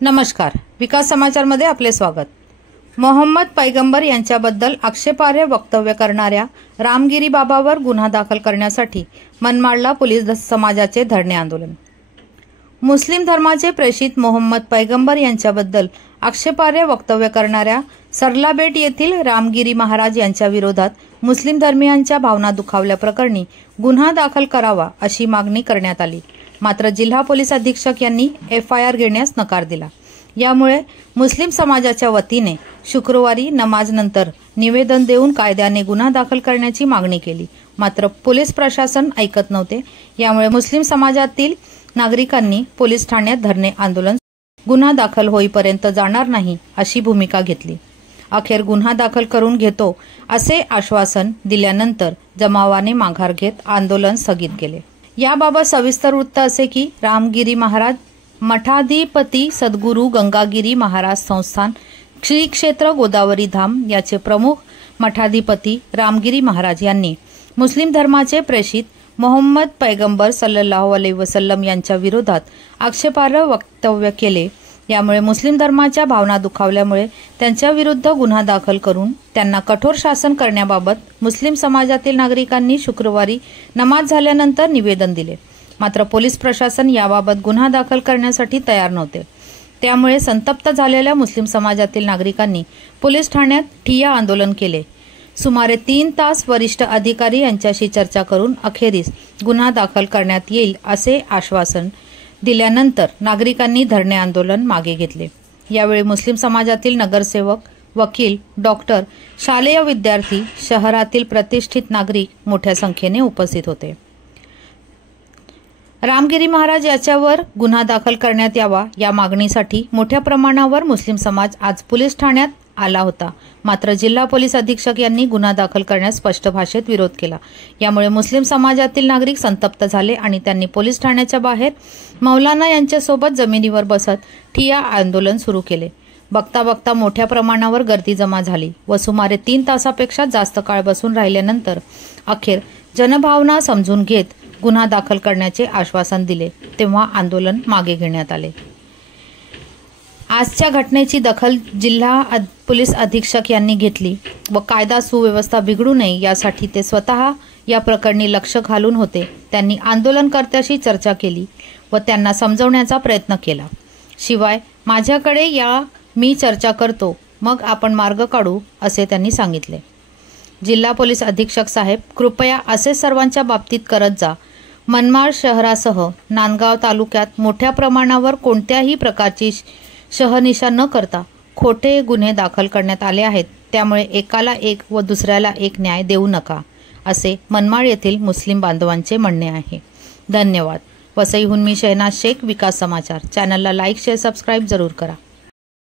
नमस्कार, विकास समाचारमध्ये आपले स्वागत। मोहम्मद पैगंबर यांच्याबद्दल आक्षेपार्ह वक्तव्य करणाऱ्या रामगिरी बाबावर गुन्हा दाखल करण्यासाठी मनमाडला पोलीस समाजाचे धरणे आंदोलन। मुस्लिम धर्माचे प्रेषित मोहम्मद पैगंबर यांच्याबद्दल आक्षेपार्ह वक्तव्य करणाऱ्या सरलाबेट येथील रामगिरी महाराज यांच्या विरोधात मुस्लिम धर्मीयांच्या भावना दुखावल्याप्रकरणी गुन्हा दाखल करावा अशी मागणी करण्यात आली। मात्र जिल्हा पोलीस अधीक्षक यांनी FIR घेण्यास नकार दिला। यामुळे मुस्लिम समाजाच्या वतीने शुक्रवारी नमाजनंतर निवेदन देऊन कायद्याने गुन्हा दाखल करण्याची मागणी केली। मात्र पोलीस प्रशासन ऐकत नव्हते। यामुळे मुस्लिम समाजातील नागरिकांनी पोलीस ठाण्यात धरणे आंदोलन गुन्हा दाखल होईपर्यंत जाणार नाही अशी भूमिका घेतली। अखेर गुन्हा दाखल करून घेतो असे आश्वासन दिल्यानंतर जमावाने माघार घेत आंदोलन स्थगित केले। याबाबत सविस्तर वृत्त असे की रामगिरी महाराज मठाधिपती सद्गुरू गंगागिरी महाराज संस्थान श्री क्षेत्र गोदावरी धाम याचे प्रमुख मठाधिपती रामगिरी महाराज यांनी मुस्लिम धर्माचे प्रेषित मोहम्मद पैगंबर सल्लल्लाहु अलैहि वसल्लम यांच्या विरोधात आक्षेपार्ह वक्तव्य केले। यामुळे मुस्लिम धर्माच्या भावना दुखावल्यामुळे त्यांच्या विरुद्ध गुन्हा दाखल करून त्यांना कठोर शासन करण्याबाबत मुस्लिम समाजातील नागरिकांनी शुक्रवारी नमाज झाल्यानंतर निवेदन दिले। मात्र पोलीस प्रशासन याबाबत गुन्हा दाखल करण्यासाठी तयार नव्हते। त्यामुळे संतप्त झालेल्या मुस्लिम समाजातील नागरिकांनी पोलीस ठाण्यात ठिय्या आंदोलन केले। सुमारे 3 तास वरिष्ठ अधिकारी यांच्याशी चर्चा करून अखेरीस गुन्हा दाखल करण्यात येईल असे आश्वासन दिल्यानंतर नागरिकांनी धरणे आंदोलन मागे घेतले। यावेळी मुस्लिम समाजातील नगरसेवक, वकील, डॉक्टर, शालेय विद्यार्थी, शहरातील प्रतिष्ठित नागरिक मोठ्या संख्येने उपस्थित होते। रामगिरी महाराज याच्यावर गुन्हा दाखल करण्यात यावा या मागणीसाठी मोठ्या प्रमाणावर मुस्लिम समाज आज पोलीस ठाण्यात आला होता। मात्र जिल्हा पोलीस अधीक्षक यांनी गुन्हा दाखल करण्यास स्पष्ट भाषेत विरोध केला। यामुळे मुस्लिम समाजातील नागरिक संतप्त झाले आणि त्यांनी पोलीस ठाण्याच्या बाहेर मौलाना यांच्यासोबत जमिनीवर बसत ठिय्या आंदोलन सुरू केले। बघता बघता मोठ्या प्रमाणावर गर्दी जमा झाली व सुमारे 3 तासापेक्षा जास्त काळ बसून राहिल्यानंतर अखेर जनभावना समजून घेत गुन्हा दाखल करण्याचे आश्वासन दिले। तेव्हा आंदोलन मागे घेण्यात आले। आजच्या घटनेची दखल जिल्हा पोलीस अधीक्षक यांनी घेतली व कायदा सुव्यवस्था बिघडू नये यासाठी ते स्वतः या प्रकरणी लक्ष घालून होते। त्यांनी आंदोलनकर्त्याशी चर्चा केली व त्यांना समजवण्याचा प्रयत्न केला। शिवाय माझ्याकडे या, मी चर्चा करतो, मग आपण मार्ग काढू असे त्यांनी सांगितले। जिल्हा पोलीस अधीक्षक साहेब, कृपया असे सर्वांच्या बाबतीत करत जा। मनमाड शहरासह नांदगाव तालुक्यात मोठ्या प्रमाणावर कोणत्याही प्रकारची शहनिशा न करता खोटे गुन्हे दाखल करण्यात आले आहेत। त्यामुळे एकाला एक व दुसऱ्याला एक न्याय देऊ नका असे मनमाड येथील मुस्लिम बांधवांचे म्हणणे आहे। धन्यवाद। वसईहून मी शहनाज शेख, विकास समाचार। चॅनलला लाईक, शेअर, सबस्क्राईब जरूर करा।